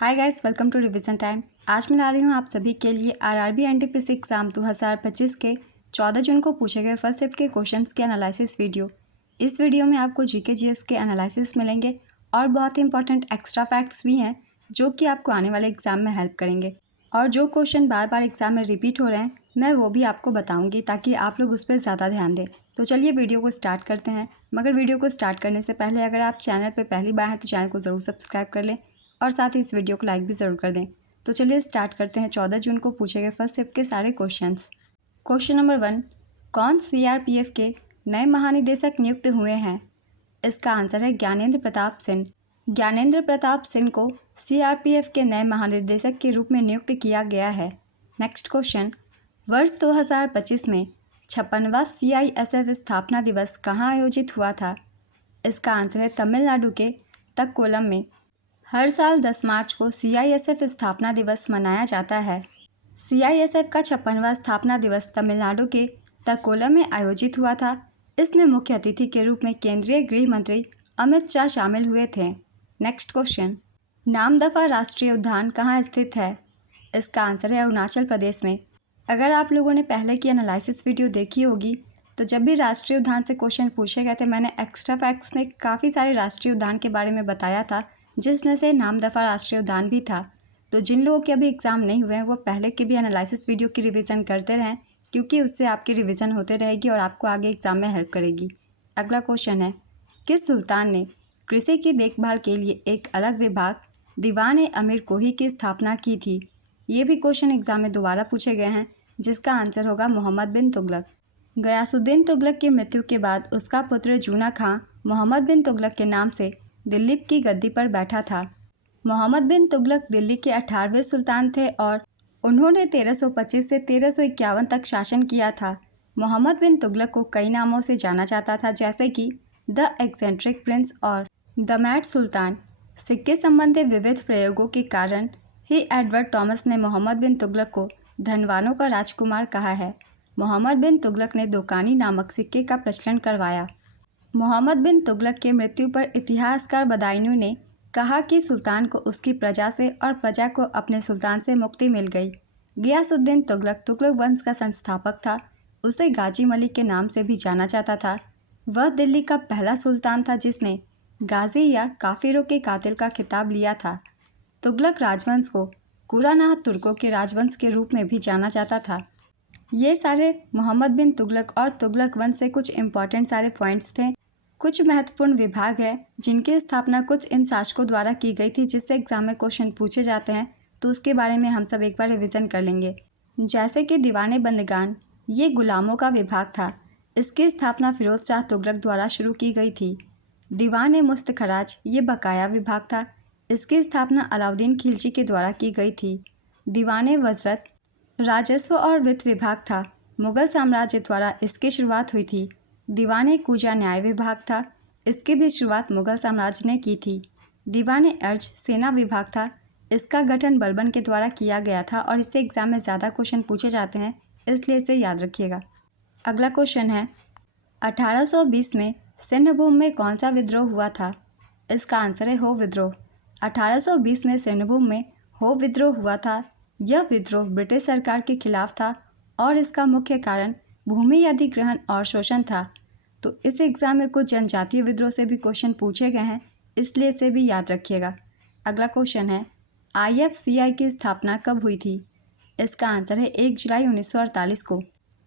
Hi guys, welcome to revision time. आज मैं ला रही हूँ आप सभी के लिए आरआरबी एनटीपीसी एग्ज़ाम 2025 के 14 जून को पूछे गए फर्स्ट शिफ्ट के क्वेश्चंस के एनालिसिस वीडियो। इस वीडियो में आपको जीके जीएस के एनालिसिस मिलेंगे और बहुत ही इंपॉर्टेंट एक्स्ट्रा फैक्ट्स भी हैं जो कि आपको आने वाले एग्ज़ाम में हेल्प करेंगे। और जो क्वेश्चन बार बार एग्ज़ाम में रिपीट हो रहे हैं मैं वो भी आपको बताऊँगी ताकि आप लोग उस पर ज़्यादा ध्यान दें। तो चलिए वीडियो को स्टार्ट करते हैं। मगर वीडियो को स्टार्ट करने से पहले अगर आप चैनल पर पहली बार हैं तो चैनल को ज़रूर सब्सक्राइब कर लें और साथ ही इस वीडियो को लाइक भी ज़रूर कर दें। तो चलिए स्टार्ट करते हैं 14 जून को पूछे गए फर्स्ट शिफ्ट के सारे क्वेश्चंस। क्वेश्चन नंबर 1, कौन सीआरपीएफ के नए महानिदेशक नियुक्त हुए हैं? इसका आंसर है ज्ञानेंद्र प्रताप सिंह। ज्ञानेंद्र प्रताप सिंह को सीआरपीएफ के नए महानिदेशक के रूप में नियुक्त किया गया है। नेक्स्ट क्वेश्चन, वर्ष 2025 में 56वां सीआईएसएफ स्थापना दिवस कहाँ आयोजित हुआ था? इसका आंसर है तमिलनाडु के तक्कोलम में। हर साल 10 मार्च को सीआईएसएफ स्थापना दिवस मनाया जाता है। सीआईएसएफ का 56वां स्थापना दिवस तमिलनाडु के तक्कोलम में आयोजित हुआ था। इसमें मुख्य अतिथि के रूप में केंद्रीय गृह मंत्री अमित शाह शामिल हुए थे। नेक्स्ट क्वेश्चन, नामदफा राष्ट्रीय उद्यान कहाँ स्थित है? इसका आंसर है अरुणाचल प्रदेश में। अगर आप लोगों ने पहले की एनालिसिस वीडियो देखी होगी तो जब भी राष्ट्रीय उद्यान से क्वेश्चन पूछे गए थे मैंने एक्स्ट्रा फैक्ट्स में काफ़ी सारे राष्ट्रीय उद्यान के बारे में बताया था, जिसमें से नामदफा राष्ट्रीय उद्यान भी था। तो जिन लोगों के अभी एग्ज़ाम नहीं हुए हैं वो पहले के भी एनालिसिस वीडियो की रिवीजन करते रहें, क्योंकि उससे आपकी रिवीजन होते रहेगी और आपको आगे एग्ज़ाम में हेल्प करेगी। अगला क्वेश्चन है, किस सुल्तान ने कृषि की देखभाल के लिए एक अलग विभाग दीवान अमीर कोही की स्थापना की थी? ये भी क्वेश्चन एग्ज़ाम में दोबारा पूछे गए हैं, जिसका आंसर होगा मोहम्मद बिन तुगलक। गयासुद्दीन तुगलक की मृत्यु के बाद उसका पुत्र जूना खां मोहम्मद बिन तुगलक के नाम से दिल्ली की गद्दी पर बैठा था। मोहम्मद बिन तुगलक दिल्ली के 18वें सुल्तान थे और उन्होंने 1325 से 1351 तक शासन किया था। मोहम्मद बिन तुगलक को कई नामों से जाना जाता था, जैसे कि द एक्सेंट्रिक प्रिंस और द मैड सुल्तान। सिक्के संबंधी विविध प्रयोगों के कारण ही एडवर्ड टॉमस ने मोहम्मद बिन तुगलक को धनवानों का राजकुमार कहा है। मोहम्मद बिन तुगलक ने दोकानी नामक सिक्के का प्रचलन करवाया। मोहम्मद बिन तुगलक के मृत्यु पर इतिहासकार बदायूं ने कहा कि सुल्तान को उसकी प्रजा से और प्रजा को अपने सुल्तान से मुक्ति मिल गई। गियासुद्दीन तुगलक तुगलक वंश का संस्थापक था। उसे गाजी मलिक के नाम से भी जाना जाता था। वह दिल्ली का पहला सुल्तान था जिसने गाजी या काफिरों के कातिल का खिताब लिया था। तुगलक राजवंश को कुरानाह तुर्कों के राजवंश के रूप में भी जाना जाता था। ये सारे मोहम्मद बिन तुगलक और तुगलक वंश से कुछ इंपॉर्टेंट सारे पॉइंट्स थे। कुछ महत्वपूर्ण विभाग है जिनकी स्थापना कुछ इन शासकों द्वारा की गई थी, जिससे एग्जाम में क्वेश्चन पूछे जाते हैं, तो उसके बारे में हम सब एक बार रिवीजन कर लेंगे। जैसे कि दीवाने बंदगान, ये गुलामों का विभाग था। इसकी स्थापना फिरोज शाह तुगलक द्वारा शुरू की गई थी। दीवाने मुस्तखराज, ये बकाया विभाग था। इसकी स्थापना अलाउद्दीन खिलजी के द्वारा की गई थी। दीवाने वजरत राजस्व और वित्त विभाग था। मुगल साम्राज्य द्वारा इसकी शुरुआत हुई थी। दीवाने कूजा न्याय विभाग था। इसकी भी शुरुआत मुगल साम्राज्य ने की थी। दीवाने अर्ज सेना विभाग था। इसका गठन बलबन के द्वारा किया गया था और इससे एग्जाम में ज़्यादा क्वेश्चन पूछे जाते हैं, इसलिए इसे याद रखिएगा। अगला क्वेश्चन है, 1820 में सिंहभूम में कौन सा विद्रोह हुआ था? इसका आंसर है हो विद्रोह। 1820 में सिंहभूम में हो विद्रोह हुआ था। यह विद्रोह ब्रिटिश सरकार के खिलाफ था और इसका मुख्य कारण भूमि अधिग्रहण और शोषण था। तो इस एग्ज़ाम में कुछ जनजातीय विद्रोह से भी क्वेश्चन पूछे गए हैं, इसलिए इसे भी याद रखिएगा। अगला क्वेश्चन है, आईएफसीआई की स्थापना कब हुई थी? इसका आंसर है 1 जुलाई 1948 को।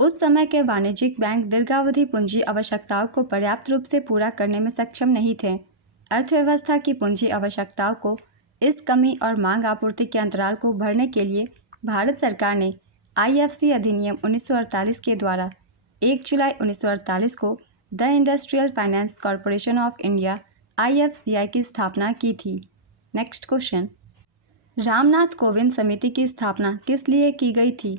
उस समय के वाणिज्यिक बैंक दीर्घावधि पूंजी आवश्यकताओं को पर्याप्त रूप से पूरा करने में सक्षम नहीं थे। अर्थव्यवस्था की पूंजी आवश्यकताओं को इस कमी और मांग आपूर्ति के अंतराल को भरने के लिए भारत सरकार ने आईएफसी अधिनियम 1948 के द्वारा 1 जुलाई 1948 को the industrial finance corporation of India IFCI की स्थापना की थी। नेक्स्ट क्वेश्चन, रामनाथ कोविंद समिति की स्थापना किस लिए की गई थी?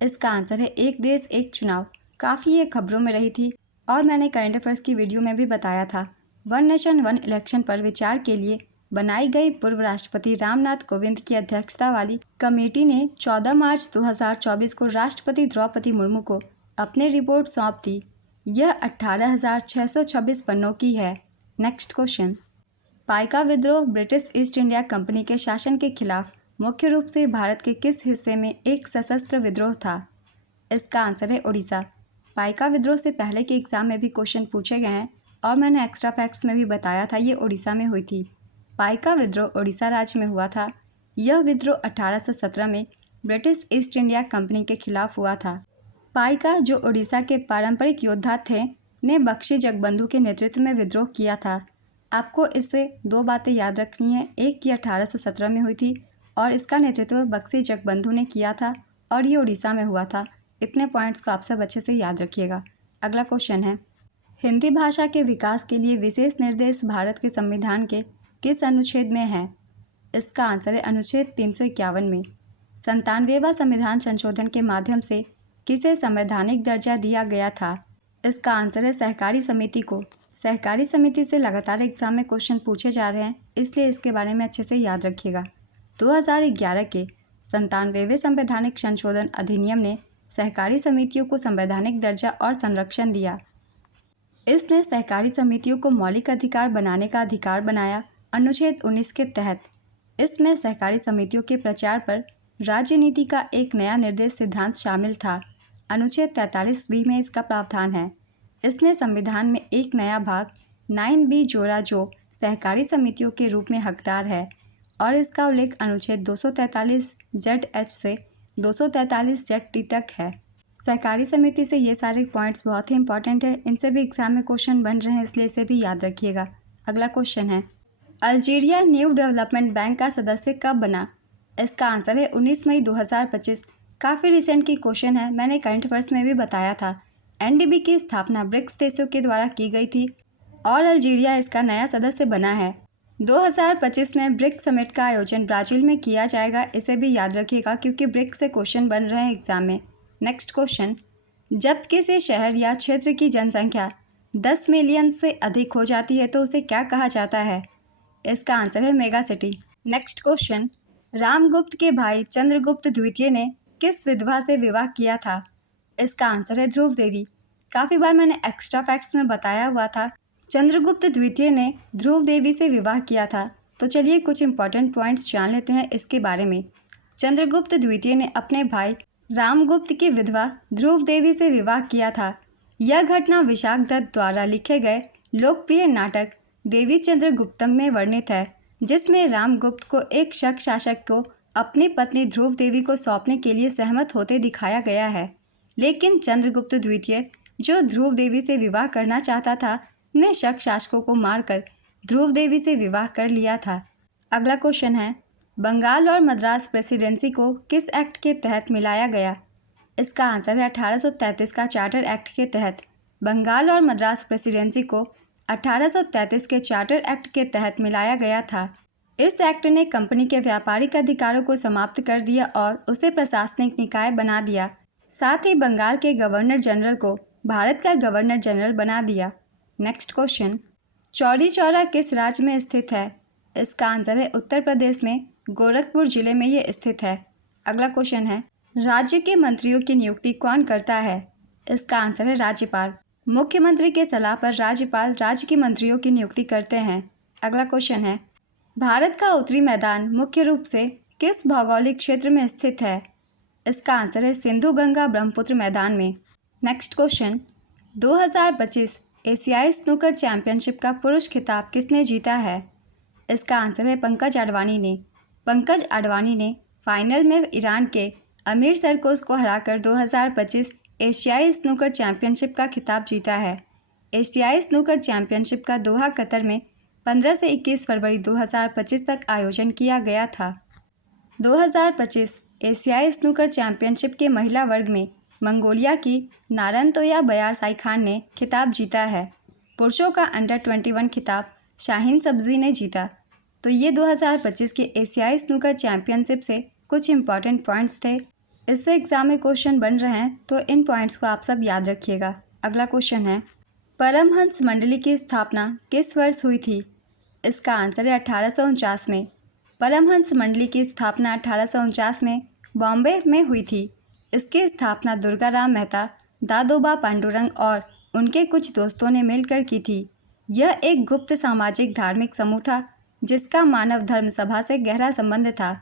इसका आंसर है एक देश एक चुनाव। काफ़ी ये खबरों में रही थी और मैंने करंट अफेयर्स की वीडियो में भी बताया था। वन नेशन वन इलेक्शन पर विचार के लिए बनाई गई पूर्व राष्ट्रपति रामनाथ कोविंद की अध्यक्षता वाली कमेटी ने 14 मार्च 2024 को राष्ट्रपति द्रौपदी मुर्मू को अपनी रिपोर्ट सौंप दी। यह 18,626 पन्नों की है। नेक्स्ट क्वेश्चन, पाइका विद्रोह ब्रिटिश ईस्ट इंडिया कंपनी के शासन के खिलाफ मुख्य रूप से भारत के किस हिस्से में एक सशस्त्र विद्रोह था? इसका आंसर है उड़ीसा। पाइका विद्रोह से पहले के एग्जाम में भी क्वेश्चन पूछे गए हैं और मैंने एक्स्ट्रा फैक्ट्स में भी बताया था, ये उड़ीसा में हुई थी। पाइका विद्रोह उड़ीसा राज्य में हुआ था। यह विद्रोह 1817 में ब्रिटिश ईस्ट इंडिया कंपनी के खिलाफ हुआ था। पाइका, जो उड़ीसा के पारंपरिक योद्धा थे, ने बख्शी जगबंधु के नेतृत्व में विद्रोह किया था। आपको इससे दो बातें याद रखनी है, एक ये 1817 में हुई थी और इसका नेतृत्व बख्शी जगबंधु ने किया था और ये उड़ीसा में हुआ था। इतने पॉइंट्स को आप सब अच्छे से याद रखिएगा। अगला क्वेश्चन है, हिंदी भाषा के विकास के लिए विशेष निर्देश भारत के संविधान के किस अनुच्छेद में है? इसका आंसर है अनुच्छेद 351 में। 97वां संविधान संशोधन के माध्यम से किसे संवैधानिक दर्जा दिया गया था? इसका आंसर है सहकारी समिति को। सहकारी समिति से लगातार एग्जाम में क्वेश्चन पूछे जा रहे हैं, इसलिए इसके बारे में अच्छे से याद रखिएगा। 2011 के 97वें संवैधानिक संशोधन अधिनियम ने सहकारी समितियों को संवैधानिक दर्जा और संरक्षण दिया। इसने सहकारी समितियों को मौलिक अधिकार बनाने का अधिकार बनाया। अनुच्छेद 19 के तहत इसमें सहकारी समितियों के प्रचार पर राज्य नीति का एक नया निर्देश सिद्धांत शामिल था। अनुच्छेद 43B में इसका प्रावधान है। इसने संविधान में एक नया भाग 9B जोड़ा जो सहकारी समितियों के रूप में हकदार है और इसका उल्लेख अनुच्छेद 243ZH से 243ZT तक है। सहकारी समिति से ये सारे पॉइंट्स बहुत ही इंपॉर्टेंट है, इनसे भी एग्जाम में क्वेश्चन बन रहे हैं, इसलिए इसे भी याद रखिएगा। अगला क्वेश्चन है, अल्जीरिया न्यू डेवलपमेंट बैंक का सदस्य कब बना? इसका आंसर है 19 मई 2025। काफ़ी रिसेंट की क्वेश्चन है, मैंने करंट अफेयर्स में भी बताया था। एनडीबी की स्थापना ब्रिक्स देशों के द्वारा की गई थी और अल्जीरिया इसका नया सदस्य बना है। 2025 में ब्रिक्स समिट का आयोजन ब्राज़ील में किया जाएगा, इसे भी याद रखिएगा क्योंकि ब्रिक्स से क्वेश्चन बन रहे हैं एग्जाम में। नेक्स्ट क्वेश्चन, जब किसी शहर या क्षेत्र की जनसंख्या 10 मिलियन से अधिक हो जाती है तो उसे क्या कहा जाता है? इसका आंसर है mega city. Next question, Ramagupta के भाई चंद्रगुप्त द्वितीय ने किस विधवा से विवाह किया था? इसका आंसर है ध्रुव देवी। काफ़ी बार मैंने एक्स्ट्रा फैक्ट्स में बताया हुआ था, चंद्रगुप्त द्वितीय ने ध्रुव देवी से विवाह किया था। तो चलिए कुछ इंपॉर्टेंट पॉइंट्स जान लेते हैं इसके बारे में। चंद्रगुप्त द्वितीय ने अपने भाई रामगुप्त की विधवा ध्रुव देवी से विवाह किया था। यह घटना विशाख दत्त द्वारा लिखे गए लोकप्रिय नाटक देवी चंद्रगुप्तम में वर्णित है, जिसमें रामगुप्त को एक शक शासक को अपनी पत्नी ध्रुव देवी को सौंपने के लिए सहमत होते दिखाया गया है। लेकिन चंद्रगुप्त द्वितीय, जो ध्रुव देवी से विवाह करना चाहता था, ने शक शासकों को मारकर ध्रुव देवी से विवाह कर लिया था। अगला क्वेश्चन है, बंगाल और मद्रास प्रेसिडेंसी को किस एक्ट के तहत मिलाया गया? इसका आंसर है 1833 का चार्टर एक्ट के तहत। बंगाल और मद्रास प्रेसिडेंसी को 1833 के चार्टर एक्ट के तहत मिलाया गया था। इस एक्ट ने कंपनी के व्यापारिक अधिकारों को समाप्त कर दिया और उसे प्रशासनिक निकाय बना दिया। साथ ही बंगाल के गवर्नर जनरल को भारत का गवर्नर जनरल बना दिया। नेक्स्ट क्वेश्चन, चौरी चौरा किस राज्य में स्थित है? इसका आंसर है उत्तर प्रदेश में गोरखपुर जिले में ये स्थित है। अगला क्वेश्चन है, राज्य के मंत्रियों की नियुक्ति कौन करता है? इसका आंसर है राज्यपाल। मुख्यमंत्री के सलाह पर राज्यपाल राज्य के मंत्रियों की नियुक्ति करते हैं। अगला क्वेश्चन है, भारत का उत्तरी मैदान मुख्य रूप से किस भौगोलिक क्षेत्र में स्थित है? इसका आंसर है सिंधु गंगा ब्रह्मपुत्र मैदान में। नेक्स्ट क्वेश्चन, 2025 एशियाई स्नूकर चैंपियनशिप का पुरुष खिताब किसने जीता है? इसका आंसर है पंकज आडवाणी ने। पंकज आडवाणी ने फाइनल में ईरान के अमीर सरकोज को हराकर 2025 एशियाई स्नूकर चैंपियनशिप का खिताब जीता है। एशियाई स्नूकर चैंपियनशिप का दोहा कतर में 15 से 21 फरवरी 2025 तक आयोजन किया गया था। 2025 एशियाई स्नूकर चैंपियनशिप के महिला वर्ग में मंगोलिया की नारनतोया बयारसाई खान ने खिताब जीता है। पुरुषों का अंडर 21 खिताब शाहीन सब्जी ने जीता। तो ये 2025 के एशियाई स्नूकर चैंपियनशिप से कुछ इंपॉर्टेंट पॉइंट्स थे। इससे एग्जाम में क्वेश्चन बन रहे हैं, तो इन पॉइंट्स को आप सब याद रखिएगा। अगला क्वेश्चन है, परमहंस मंडली की स्थापना किस वर्ष हुई थी? इसका आंसर है 1849 में। परमहंस मंडली की स्थापना 1849 में बॉम्बे में हुई थी। इसकी स्थापना दुर्गाराम मेहता, दादोबा पांडुरंग और उनके कुछ दोस्तों ने मिलकर की थी। यह एक गुप्त सामाजिक धार्मिक समूह था जिसका मानव धर्म सभा से गहरा संबंध था।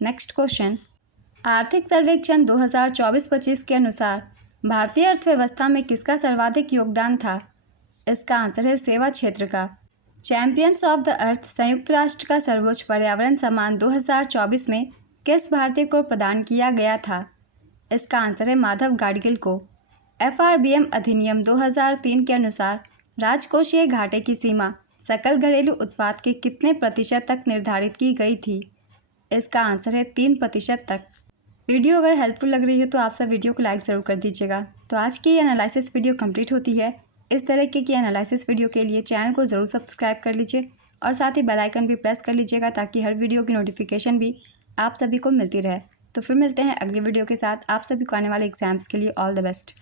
नेक्स्ट क्वेश्चन, आर्थिक सर्वेक्षण 2024-25 के अनुसार भारतीय अर्थव्यवस्था में किसका सर्वाधिक योगदान था? इसका आंसर है सेवा क्षेत्र का। चैंपियंस ऑफ द अर्थ संयुक्त राष्ट्र का सर्वोच्च पर्यावरण सम्मान 2024 में किस भारतीय को प्रदान किया गया था? इसका आंसर है माधव गाडगिल को। FRBM अधिनियम 2003 के अनुसार राजकोषीय घाटे की सीमा सकल घरेलू उत्पाद के कितने प्रतिशत तक निर्धारित की गई थी? इसका आंसर है 3% तक। वीडियो अगर हेल्पफुल लग रही है तो आप सब वीडियो को लाइक ज़रूर कर दीजिएगा। तो आज की ये एनालिसिस वीडियो कंप्लीट होती है। इस तरह की एनालिसिस वीडियो के लिए चैनल को ज़रूर सब्सक्राइब कर लीजिए और साथ ही बेल आइकन भी प्रेस कर लीजिएगा ताकि हर वीडियो की नोटिफिकेशन भी आप सभी को मिलती रहे। तो फिर मिलते हैं अगली वीडियो के साथ। आप सभी को आने वाले एग्जाम्स के लिए ऑल द बेस्ट।